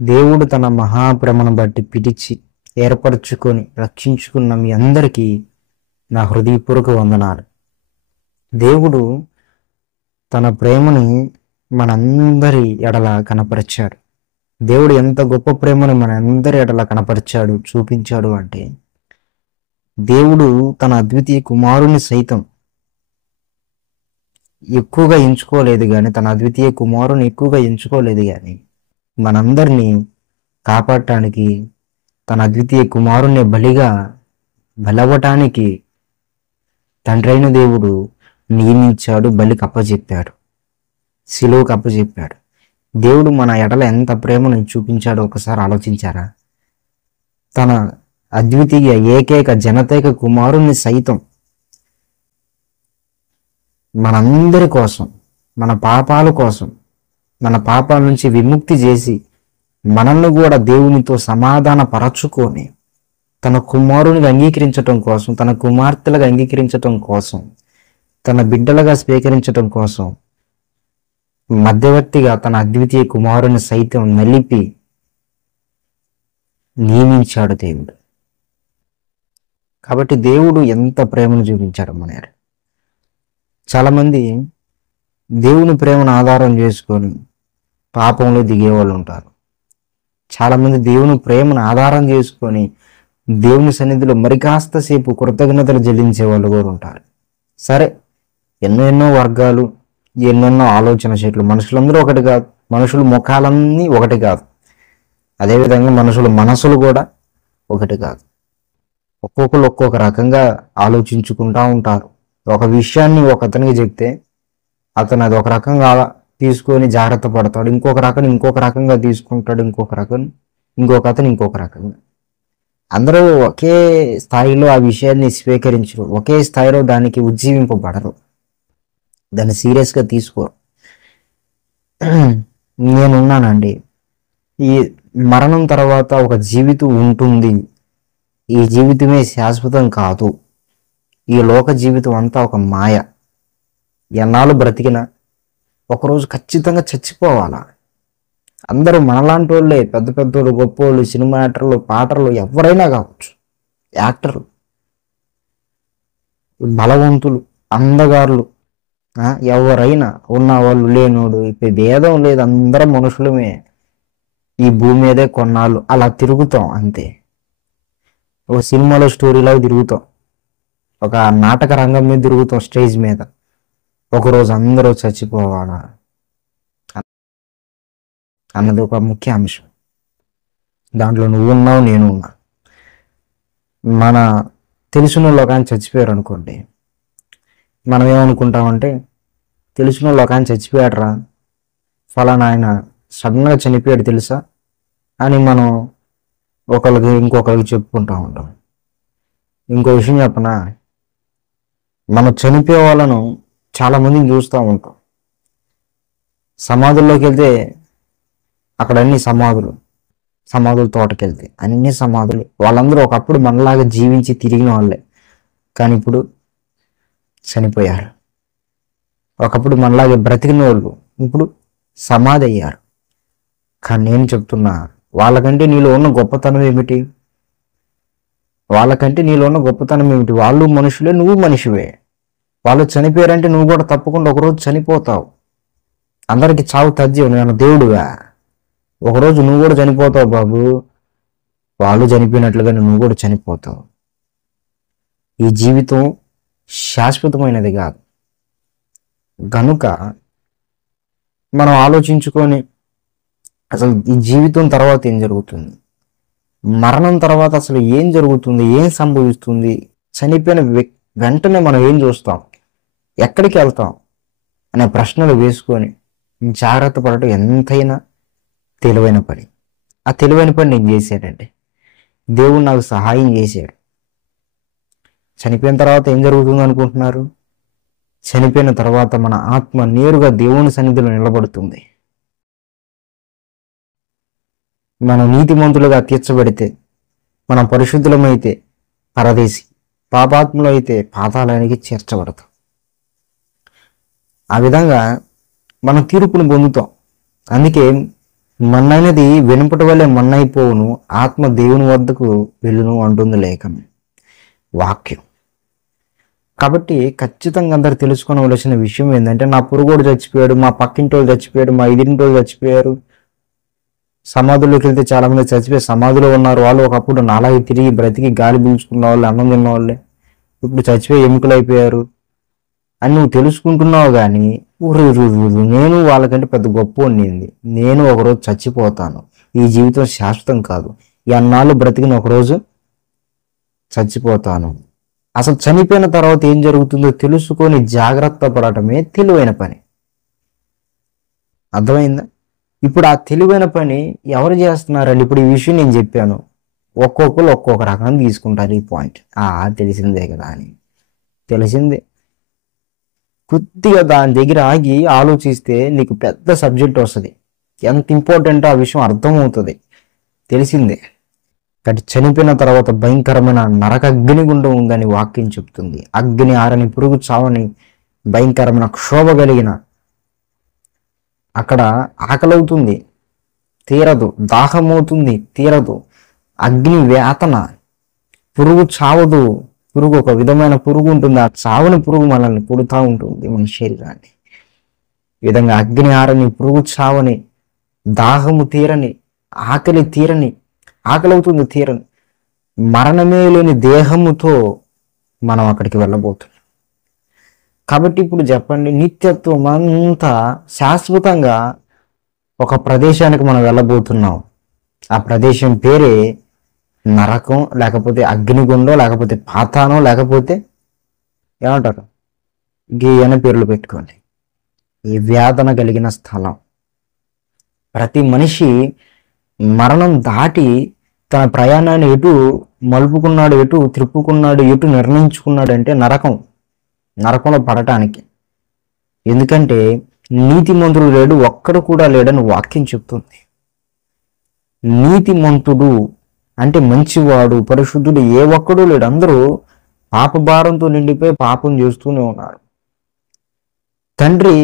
దేవుడు తన మహాప్రేమను బట్టి పిలిచి ఏర్పరచుకొని రక్షించుకున్న మీ అందరికీ నా హృదయపూర్వక వందనాలు. దేవుడు తన ప్రేమని మనందరి ఎడల కనపరిచాడు. దేవుడు ఎంత గొప్ప ప్రేమను మనందరి ఎడల కనపరిచాడు, చూపించాడు అంటే, దేవుడు తన అద్వితీయ కుమారుని సైతం ఎక్కువగా ఎంచుకోలేదు కానీ మనందరినీ కాపాడటానికి తన అద్వితీయ కుమారుని బలవటానికి తండ్రైన దేవుడు నియమించాడు, బలికి అప్పచెప్పాడు, శిలువకు అప్పచెప్పాడు. దేవుడు మన ఎడల ఎంత ప్రేమను చూపించాడో ఒకసారి ఆలోచించారా? తన అద్వితీయ ఏకైక జనతైక కుమారుని సైతం మనందరి కోసం, మన పాపాల కోసం, మన పాపాల నుంచి విముక్తి చేసి మనల్ని కూడా దేవునితో సమాధాన పరచుకొని తన కుమారునిగా అంగీకరించటం కోసం, తన కుమార్తెలుగా అంగీకరించటం కోసం, తన బిడ్డలుగా స్వీకరించటం కోసం మధ్యవర్తిగా తన అద్వితీయ కుమారుని సైతం నలిపి నియమించాడు దేవుడు. కాబట్టి దేవుడు ఎంత ప్రేమను చూపించాడు మన ఎడల. చాలామంది దేవుని ప్రేమను ఆధారం చేసుకొని పాపంలో దిగేవాళ్ళు ఉంటారు. చాలామంది దేవుని ప్రేమను ఆధారం చేసుకొని దేవుని సన్నిధిలో మరి కాస్త సేపు కృతజ్ఞతలు చెల్లించే వాళ్ళు కూడా ఉంటారు. సరే, ఎన్నెన్నో వర్గాలు, ఎన్నెన్నో ఆలోచన చెట్లు, మనుషులందరూ ఒకటి కాదు, మనుషుల ముఖాలన్నీ ఒకటి కాదు, అదేవిధంగా మనుషుల మనసులు కూడా ఒకటి కాదు. ఒక్కొక్కరు ఒక్కొక్క రకంగా ఆలోచించుకుంటూ ఉంటారు. ఒక విషయాన్ని ఒక అతనికి చెప్తే అతను అది ఒక రకంగా తీసుకొని జాగ్రత్త పడతాడు, ఇంకొక రకంగా తీసుకుంటాడు, ఇంకొక అతను ఇంకొక రకంగా. అందరూ ఒకే స్థాయిలో ఆ విషయాన్ని స్వీకరించరు, ఒకే స్థాయిలో దానికి ఉజ్జీవింపబడరు, దాన్ని సీరియస్గా తీసుకోరు. నేనున్నానండి, ఈ మరణం తర్వాత ఒక జీవితం ఉంటుంది, ఈ జీవితమే శాశ్వతం కాదు, ఈ లోక జీవితం అంతా ఒక మాయ, ఎన్నాళ్ళు బ్రతికినా ఒకరోజు ఖచ్చితంగా చచ్చిపోవాలా. అందరూ మనలాంటి వాళ్ళే, పెద్ద పెద్దోళ్ళు, గొప్పోళ్ళు, సినిమా యాక్టర్లు, పాటలు, ఎవరైనా కావచ్చు, యాక్టర్లు, బలవంతులు, అందగారులు, ఎవరైనా, ఉన్నవాళ్ళు, లేనోడు, ఇప్పుడు భేదం లేదు, అందరం మనుషులమే. ఈ భూమి మీదే కొన్నాళ్ళు అలా తిరుగుతాం అంతే. ఒక సినిమాలో స్టోరీలాగా తిరుగుతాం, ఒక నాటక రంగం మీద తిరుగుతాం, స్టేజ్ మీద. ఒకరోజు అందరూ చచ్చిపోవాలా అన్నది ఒక ముఖ్య అంశం. దాంట్లో నువ్వు ఉన్నావు, నేను ఉన్నా. మన తెలిసిన వాళ్ళు కానీ చచ్చిపోయారు అనుకోండి, మనం ఏమనుకుంటామంటే, తెలిసిన వాళ్ళు కానీ చచ్చిపోయాడరా, ఫలానా ఆయన సడన్గా చనిపోయాడు తెలుసా అని మనం ఇంకొకరికి చెప్పుకుంటూ ఉంటాం. ఇంకో విషయం చెప్పనా, మనం చనిపోయే వాళ్ళను చాలామందిని చూస్తూ ఉంటాం. సమాధుల్లోకి వెళ్తే అక్కడ అన్ని సమాధుల తోటకి వెళ్తే అన్ని సమాధులు. వాళ్ళందరూ ఒకప్పుడు మనలాగా జీవించి తిరిగిన వాళ్ళే, కానీ ఇప్పుడు చనిపోయారు. ఒకప్పుడు మనలాగే బ్రతికిన వాళ్ళు ఇప్పుడు సమాధి అయ్యారు. కానీ నేను చెప్తున్నా, వాళ్ళకంటే నీలో ఉన్న గొప్పతనం ఏమిటి? వాళ్ళు మనుషులే, నువ్వు మనిషివే. వాళ్ళు చనిపోయారంటే నువ్వు కూడా తప్పకుండా ఒకరోజు చనిపోతావు. అందరికీ చావు తథ్యం. నేను దేవుడుగా, ఒకరోజు నువ్వు కూడా చనిపోతావు బాబు. వాళ్ళు చనిపోయినట్లుగానే నువ్వు కూడా చనిపోతావు. ఈ జీవితం శాశ్వతమైనది కాదు. గనుక మనం ఆలోచించుకొని అసలు ఈ జీవితం తర్వాత ఏం జరుగుతుంది, మరణం తర్వాత అసలు ఏం జరుగుతుంది, ఏం సంభవిస్తుంది, చనిపోయిన వెంటనే మనం ఏం చూస్తాం, ఎక్కడికి వెళ్తాం అనే ప్రశ్నలు వేసుకొని జాగ్రత్త పడటం ఎంతైనా తెలివైన పని. ఆ తెలివైన పని నేను చేశానండి. దేవుడు నాకు సహాయం చేశాడు. చనిపోయిన తర్వాత ఏం జరుగుతుంది అనుకుంటున్నారు? చనిపోయిన తర్వాత మన ఆత్మ నేరుగా దేవుని సన్నిధిలో నిలబడుతుంది. మనం నీతిమంతులుగా తీర్చబడితే, మనం పరిశుద్ధులమైతే పరదేశి, పాపాత్ములు అయితే పాతాళానికి చేర్చబడతాం. ఆ విధంగా మనం తీర్పును పొందుతాం. అందుకే మన్నైనది వెనుపటి వల్లే మన్నైపోవును, ఆత్మ దేవుని వద్దకు వెళ్ళును అంటుంది లేఖనం, వాక్యం. కాబట్టి ఖచ్చితంగా అందరు తెలుసుకోవలసిన విషయం ఏంటంటే, నా పొరుగోడు చచ్చిపోయాడు, మా పక్కింటోళ్ళు చచ్చిపోయాడు, మా ఎదిరింటోళ్ళు చచ్చిపోయారు, సమాధుల్లోకి వెళ్తే చాలా మంది చచ్చిపోయి సమాధిలో ఉన్నారు. వాళ్ళు ఒకప్పుడు నాలాగి తిరిగి బ్రతికి గాలి పీల్చుకున్న వాళ్ళు, అన్నం తిన్న వాళ్ళే ఇప్పుడు చచ్చిపోయి ఎముకలు అయిపోయారు అని నువ్వు తెలుసుకుంటున్నావు. కానీ నేను వాళ్ళకంటే పెద్ద గొప్ప ఉండింది, నేను ఒకరోజు చచ్చిపోతాను, ఈ జీవితం శాశ్వతం కాదు, ఈ అన్నాళ్ళు బ్రతికిన ఒకరోజు చచ్చిపోతాను. అసలు చనిపోయిన తర్వాత ఏం జరుగుతుందో తెలుసుకొని జాగ్రత్త పడటమే తెలివైన పని. అర్థమైందా? ఇప్పుడు ఆ తెలివైన పని ఎవరు చేస్తున్నారండి? ఇప్పుడు ఈ విషయం నేను చెప్పాను, ఒక్కొక్కరు ఒక్కొక్క రకంగా తీసుకుంటారు ఈ పాయింట్. తెలిసిందే కదా అని, తెలిసిందే. కొద్దిగా దాని దగ్గర ఆగి ఆలోచిస్తే నీకు పెద్ద సబ్జెక్ట్ వస్తుంది, ఎంత ఇంపార్టెంట్ ఆ విషయం అర్థమవుతుంది. తెలిసిందే. కాబట్టి చనిపోయిన తర్వాత భయంకరమైన నరక అగ్నిగుండం ఉందని వాక్యం చెప్తుంది. అగ్ని ఆరని, పురుగు చావని, భయంకరమైన క్షోభ కలిగిన, అక్కడ ఆకలవుతుంది తీరదు, దాహమవుతుంది తీరదు, అగ్ని వేతన, పురుగు చావదు. పురుగు ఒక విధమైన పురుగు ఉంటుంది, ఆ చావని పురుగు మనల్ని పుడుతూ ఉంటుంది మన శరీరాన్ని. ఈ విధంగా అగ్ని ఆరని, పురుగు చావని, దాహము తీరని, ఆకలి తీరని, ఆకలవుతుంది తీరని, మరణమే లేని దేహముతో మనం అక్కడికి వెళ్ళబోతున్నాం. కాబట్టి ఇప్పుడు చెప్పండి, నిత్యత్వం అంతా శాశ్వతంగా ఒక ప్రదేశానికి మనం వెళ్ళబోతున్నాం. ఆ ప్రదేశం పేరే నరకం, లేకపోతే అగ్నిగుండం, లేకపోతే పాతాళం, లేకపోతే ఏమంటారు, గీయన పేర్లు పెట్టుకోండి. ఈ వేదన కలిగిన స్థలం. ప్రతి మనిషి మరణం దాటి తన ప్రయాణాన్ని ఎటు మలుపుకున్నాడు, ఎటు త్రిప్పుకున్నాడు, ఎటు నిర్ణయించుకున్నాడు అంటే నరకంలో పడటానికి. ఎందుకంటే నీతిమంతుడు లేడు, ఒక్కడు కూడా లేడని వాక్యం చెప్తుంది. నీతిమంతుడు అంటే మంచివాడు, పరిశుద్ధుడు ఏ ఒక్కడూ లేడు. అందరూ పాపభారంతో నిండిపోయి పాపం చేస్తూనే ఉన్నారు. తండ్రి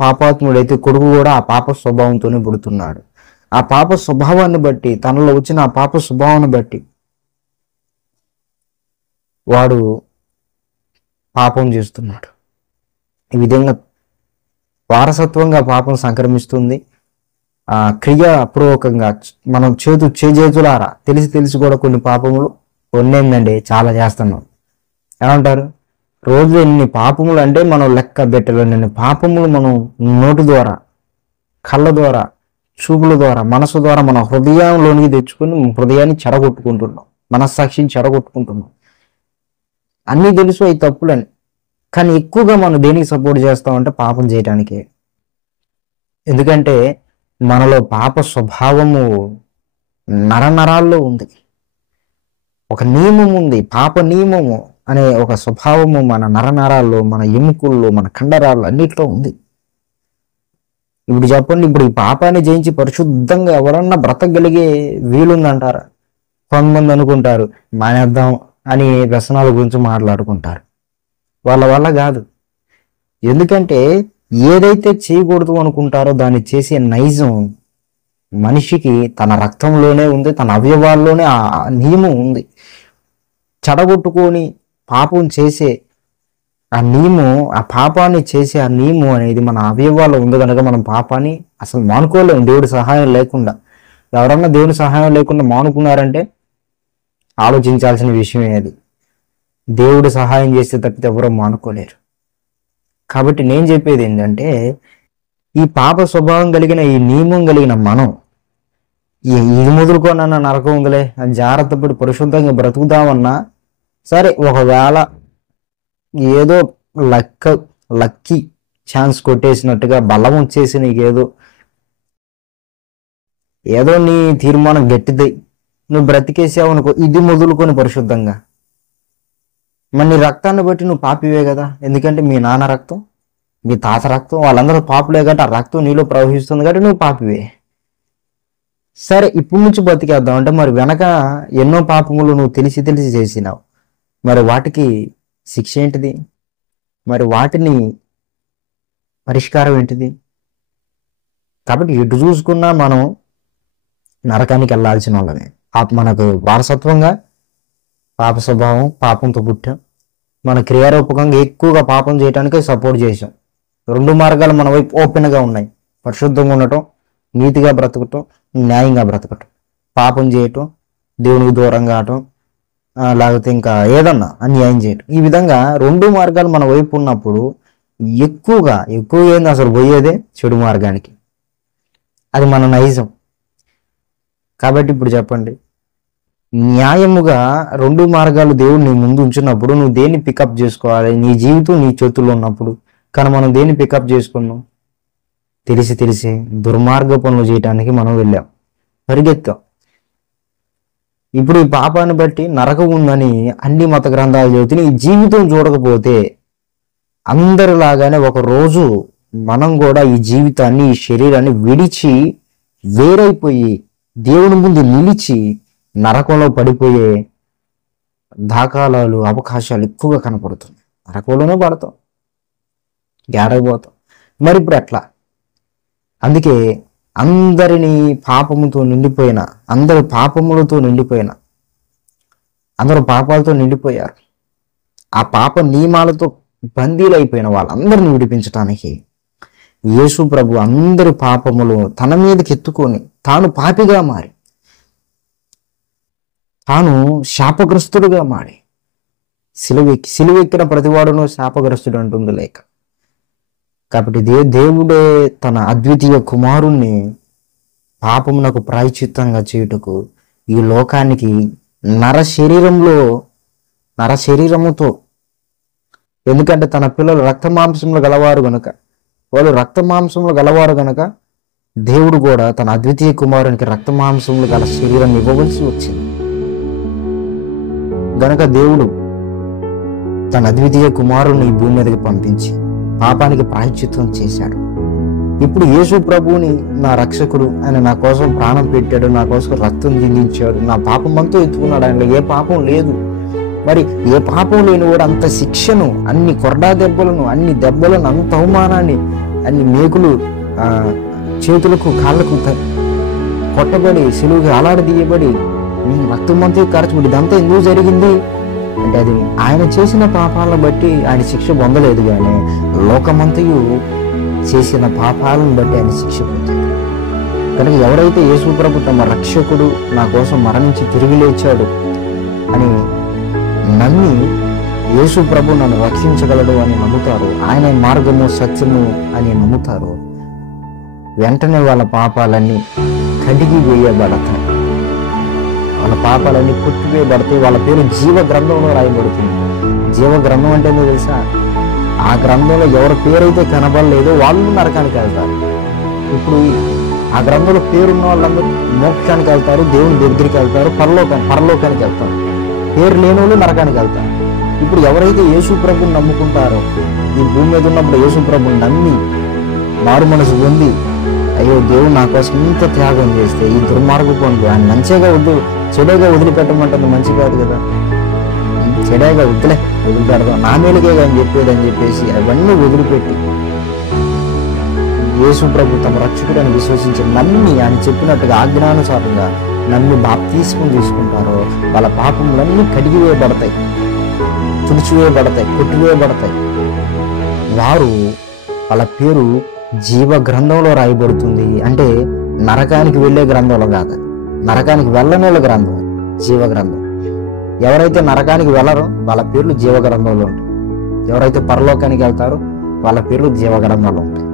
పాపాత్ముడైతే కొడుకు కూడా ఆ పాప స్వభావంతోనే పుడుతున్నాడు. ఆ పాప స్వభావాన్ని బట్టి, తనలో వచ్చిన ఆ పాప స్వభావాన్ని బట్టి వాడు పాపం చేస్తున్నాడు. ఈ విధంగా వారసత్వంగా పాపం సంక్రమిస్తుంది. క్రియాపూర్వకంగా మనం చేతులారా తెలిసి కూడా కొన్ని పాపములు కొన్నేందండి చాలా చేస్తున్నాం. ఏమంటారు, రోజు ఎన్ని పాపములు అంటే మనం లెక్క పెట్టలేని పాపములు మనం నోటి ద్వారా, కళ్ళ ద్వారా, చూపుల ద్వారా, మనసు ద్వారా మన హృదయంలోనికి తెచ్చుకొని హృదయాన్ని చెడగొట్టుకుంటున్నాం, మనస్సాక్షిని చెడగొట్టుకుంటున్నాం. అన్నీ తెలుసు అవి తప్పులని, కానీ ఎక్కువగా మనం దేనికి సపోర్ట్ చేస్తామంటే పాపం చేయటానికే. ఎందుకంటే మనలో పాప స్వభావము నరనరాల్లో ఉంది. ఒక నియమం ఉంది, పాప నియమము అనే ఒక స్వభావము మన నరనరాల్లో, మన ఎముకల్లో, మన కండరాల్లో అన్నిట్లో ఉంది. ఇప్పుడు చెప్పండి, ఇప్పుడు ఈ పాపాన్ని జయించి పరిశుద్ధంగా ఎవరన్నా బ్రతకగలిగే వీలుందంటారా? కొంతమంది అనుకుంటారు మానేద్దాం అని వ్యసనాల గురించి మాట్లాడుకుంటారు. వాళ్ళ వల్ల కాదు. ఎందుకంటే ఏదైతే చేయకూడదు అనుకుంటారో దాన్ని చేసే నైజం మనిషికి తన రక్తంలోనే ఉంది, తన అవయవాల్లోనే ఆ నియమం ఉంది. చెడగొట్టుకొని పాపం చేసే ఆ నియమం, ఆ పాపాన్ని చేసే ఆ నియమం అనేది మన అవయవాల్లో ఉంది కనుక మనం పాపాన్ని అసలు మానుకోలేము దేవుడి సహాయం లేకుండా. ఎవరన్నా దేవుడి సహాయం లేకుండా మానుకున్నారంటే ఆలోచించాల్సిన విషయమే అది. దేవుడి సహాయం చేస్తే తప్పితే ఎవరో మానుకోలేరు. కాబట్టి నేను చెప్పేది ఏంటంటే, ఈ పాప స్వభావం కలిగిన, ఈ నియమం కలిగిన మనం ఇది మొదలుకోనన్నా నరకం ఉందిలే జాగ్రత్త పడి పరిశుద్ధంగా బ్రతుకుదామన్నా సరే, ఒకవేళ ఏదో లక్కీ ఛాన్స్ కొట్టేసినట్టుగా బలం వచ్చేసి నీకేదో నీ తీర్మానం గట్టిది, నువ్వు బ్రతికేసావు అనుకో, ఇది మొదలుకొని పరిశుద్ధంగా, మరి నీ రక్తాన్ని బట్టి నువ్వు పాపివే కదా. ఎందుకంటే మీ నాన్న రక్తం, మీ తాత రక్తం, వాళ్ళందరూ పాపులే కాబట్టి ఆ రక్తం నీలో ప్రవహిస్తుంది కాబట్టి నువ్వు పాపివే. సరే, ఇప్పుడు నుంచి బతికేద్దాం అంటే మరి వెనక ఎన్నో పాపములు నువ్వు తెలిసి చేసినావు, మరి వాటికి శిక్ష ఏంటిది? మరి వాటిని పరిష్కారం ఏంటిది? కాబట్టి ఎటు చూసుకున్నా మనం నరకానికి వెళ్ళాల్సిన వాళ్ళమే. మనకు వారసత్వంగా పాప స్వభావం, పాపంతో పుట్టాం. మన క్రియారూపకంగా ఎక్కువగా పాపం చేయడానికే సపోర్ట్ చేసాం. 2 మార్గాలు మన వైపు ఓపెన్గా ఉన్నాయి. పరిశుద్ధంగా ఉండటం, నీతిగా బ్రతకటం, న్యాయంగా బ్రతకటం. పాపం చేయటం, దేవునికి దూరంగా కావటం, లేకపోతే ఇంకా ఏదన్నా అన్యాయం చేయటం. ఈ విధంగా 2 మార్గాలు మన వైపు ఉన్నప్పుడు ఎక్కువగా ఏంది అసలు పోయేదే చెడు మార్గానికి. అది మన నైజం. కాబట్టి ఇప్పుడు చెప్పండి, న్యాయముగా 2 మార్గాలు దేవుడు నీ ముందు ఉంచినప్పుడు నువ్వు దేన్ని పికప్ చేసుకోవాలి? నీ జీవితం నీ చేతుల్లో ఉన్నప్పుడు. కానీ మనం దేన్ని పికప్ చేసుకున్నాం? తెలిసి దుర్మార్గ పనులు చేయడానికి మనం వెళ్ళాం, పరిగెత్తాం. ఇప్పుడు ఈ పాపాన్ని బట్టి నరకం ఉందని అన్ని మత గ్రంథాలు చదువుతున్నాయి. ఈ జీవితం చూడకపోతే అందరిలాగానే ఒక రోజు మనం కూడా ఈ జీవితాన్ని, ఈ శరీరాన్ని విడిచి వేరైపోయి దేవుని ముందు నిలిచి నరకంలో పడిపోయే దాఖలాలు, అవకాశాలు ఎక్కువగా కనపడుతుంది. నరకంలోనే పడతాం, ఏడైపోతాం. మరి ఇప్పుడు ఎట్లా? అందుకే అందరినీ పాపముతో నిండిపోయిన, అందరి పాపములతో నిండిపోయిన, అందరూ పాపాలతో నిండిపోయారు. ఆ పాప నియమాలతో బందీలైపోయిన వాళ్ళందరినీ విడిపించడానికి యేసు ప్రభు అందరి పాపములు తన మీదకి ఎత్తుకొని తాను పాపిగా మారి, తాను శాపగ్రస్తుడుగా మారి, సిలువెక్కిన ప్రతివాడును శాపగ్రస్తుడు అంటుంది లేక. కాబట్టి దేవుడే తన అద్వితీయ కుమారుణ్ణి పాపమునకు ప్రాయశ్చిత్తంగా చేయుటకు ఈ లోకానికి నర శరీరముతో, ఎందుకంటే తన పిల్లలు రక్త మాంసంలో గలవారు గనుక, వాళ్ళు రక్త మాంసంలో గలవారు గనుక దేవుడు కూడా తన అద్వితీయ కుమారునికి రక్త మాంసంలో గల శరీరాన్ని ఇవ్వవలసి వచ్చింది. గనక దేవుడు తన అద్వితీయ కుమారుని ఈ భూమి మీదకి పంపించి పాపానికి ప్రాయశ్చిత్తం చేశాడు. ఇప్పుడు యేసు ప్రభువుని నా రక్షకుడు, ఆయన నా కోసం ప్రాణం పెట్టాడు, నా కోసం రక్తం చిందించాడు, నా పాపం అంతా ఎత్తుకున్నాడు. ఆయనలో ఏ పాపం లేదు. మరి ఏ పాపం లేని వాడు అంత శిక్షను, అన్ని కొరడా దెబ్బలను, అన్ని దెబ్బలను, అంత అవమానాన్ని, అన్ని మేకులు చేతులకు కాళ్ళకు కొట్టబడి, సిలువుకి అలాడదీయబడి, రక్తమంతా కార్చబడి, ఇదంతా ఎందుకు జరిగింది అంటే అది ఆయన చేసిన పాపాలను బట్టి ఆయన శిక్ష పొందలేదు, కానీ లోకమంతయు చేసిన పాపాలను బట్టి ఆయన శిక్ష పొందాడు. కనుక ఎవరైతే యేసు ప్రభు తమ రక్షకుడు, నా కోసం మరణించి తిరిగి లేచాడు అని నమ్మి యేసు ప్రభు నన్ను రక్షించగలడు అని నమ్ముతారు, ఆయన మార్గము సత్యము అని నమ్ముతారు, వెంటనే వాళ్ళ పాపాలన్నీ కడిగి వేయబడతాయి. వాళ్ళ పాపాలన్నీ కొట్టివేయబడతాయి. వాళ్ళ పేరు జీవ గ్రంథంలో రాయబడుతుంది. జీవ గ్రంథం అంటే ఏంటో తెలుసా? ఆ గ్రంథంలో ఎవరి పేరైతే కనబడలేదో వాళ్ళు నరకానికి వెళ్తారు. ఇప్పుడు ఆ గ్రంథంలో పేరున్న వాళ్ళందరూ మోక్షానికి వెళ్తారు, దేవుని దగ్గరికి వెళ్తారు, పరలోకానికి వెళ్తారు. పేరు లేని వాళ్ళు నరకానికి వెళ్తారు. ఇప్పుడు ఎవరైతే యేసు ప్రభుని నమ్ముకుంటారో, ఈ భూమి మీద ఉన్నప్పుడు యేసు ప్రభుని నమ్మి మారు మనసు పొంది, అయ్యో దేవుడు నా కోసం ఇంత త్యాగం చేస్తే ఈ దుర్మార్గ పనులు ఆయన మంచిగా చెడేగా వదిలిపెట్టమంటుంది, మంచి కాదు కదా, చెడేగా వదిలిపెడదాం, నా మేలుగే అని చెప్పేసి అవన్నీ వదిలిపెట్టి యేసు ప్రభు తమ రక్షకుడు అని విశ్వసించి నమ్మి ఆయన చెప్పినట్టుగా ఆజ్ఞానుసారంగా నమ్మి బాప్తిస్మం తీసుకుంటారో వాళ్ళ పాపములన్నీ కడిగివేయబడతాయి, తుడిచివేయబడతాయి, కొట్టివేయబడతాయి. వారు వాళ్ళ పేరు జీవ గ్రంథంలో రాయబడుతుంది. అంటే నరకానికి వెళ్ళే గ్రంథంలో కాదు, నరకానికి వెళ్ళని వాళ్ళ గ్రంథం జీవ గ్రంథం. ఎవరైతే నరకానికి వెళ్ళరో వాళ్ళ పేర్లు జీవ గ్రంథంలో ఉంటాయి. ఎవరైతే పరలోకానికి వెళ్తారో వాళ్ళ పేర్లు జీవ గ్రంథంలో ఉంటాయి.